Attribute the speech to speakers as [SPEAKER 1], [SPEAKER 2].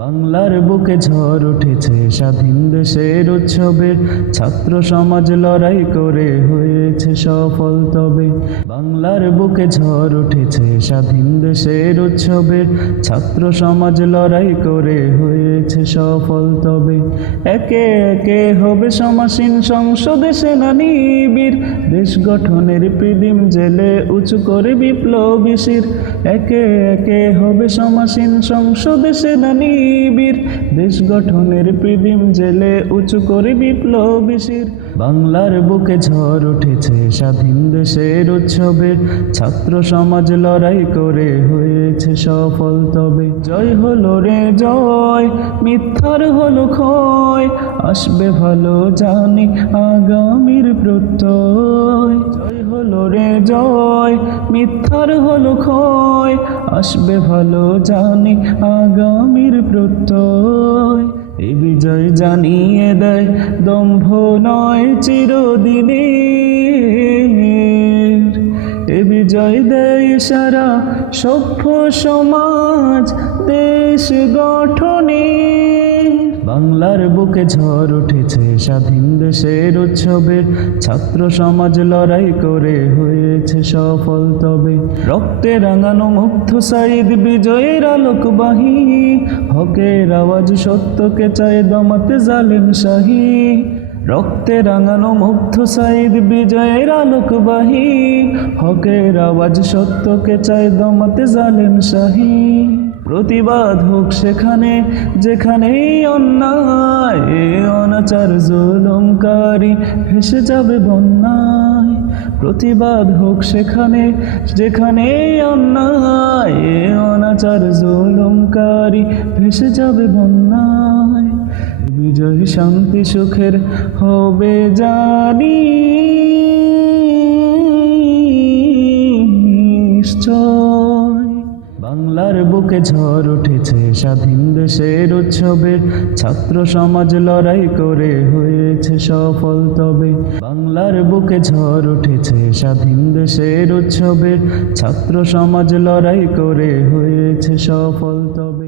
[SPEAKER 1] বাংলার বুকে ঝড় উঠেছে, স্বাধীন দেশের উৎসবে ছাত্র সমাজ লড়াই করে হয়েছে সফল তবে। বাংলার বুকে ঝড় উঠেছে, স্বাধীন দেশের উৎসবে ছাত্র সমাজ লড়াই করে হয়েছে সফল তবে। একে একে হবে সমাসীন সংসদে সেনানিবীর দেশ গঠনের প্রীতিম জেলে উঁচু করে বিপ্লবী শির। একে একে হবে সমাসীন সংসদে সেনানিবীর দেশ গঠনের প্রীতিম জেলে উঁচু করে বিপ্লবী শির। বাংলার বুকে ঝড় উঠেছে স্বাধীন দেশের উৎসবে ছাত্র সমাজ লড়াই করে হয়েছে সফল তবে। জয় হলো রে জয়, মিথ্যার হলো ক্ষয়, আসবে ভালো জানি আগামীর প্রত্যয়। জয় হলো রে জয়। মিথ্যার হলো ক্ষয়, আসবে ভালো জানি আগামীর প্রত্যয়। এই বিজয় জানিয়ে দেয়, দম্ভ নয় চিরদিনের। এ বিজয় দেয় সারা সভ্য সমাজ, দেশ গঠনে। বাংলার বুকে ঝড় উঠেছে, স্বাধীন দেশের উৎসবে ছাত্র সমাজ লড়াই করে হয়েছে সফল তবে। রক্তে রাঙানো মুগ্ধ সাইদ বিজয়ের আলোকবাহী। হকের আওয়াজ সত্যকে চায় দমাতে জালেম শাহী। রক্তে রাঙানো মুগ্ধ সাইদ বিজয়ের আলোকবাহী। হকের আওয়াজ সত্যকে চায় দমাতে জালেম শাহী। প্রতিবাদ হোক সেখানে যেখানে অন্যায় অনাচার, জুলুমকারী ভেসে যাবে বন্যায়। প্রতিবাদ হোক সেখানে যেখানে অন্যায় অনাচার, জুলুমকারী ভেসে যাবে বন্যায়। বিজয় শান্তি সুখের হবে জানি। বাংলার বুকে ঝড় উঠেছে, স্বাধীন দেশের উৎসবে ছাত্র সমাজ লড়াই করে হয়েছে সফল তবে। বাংলার বুকে ঝড় উঠেছে, স্বাধীন দেশের উৎসবে ছাত্র সমাজ লড়াই করে হয়েছে সফল তবে।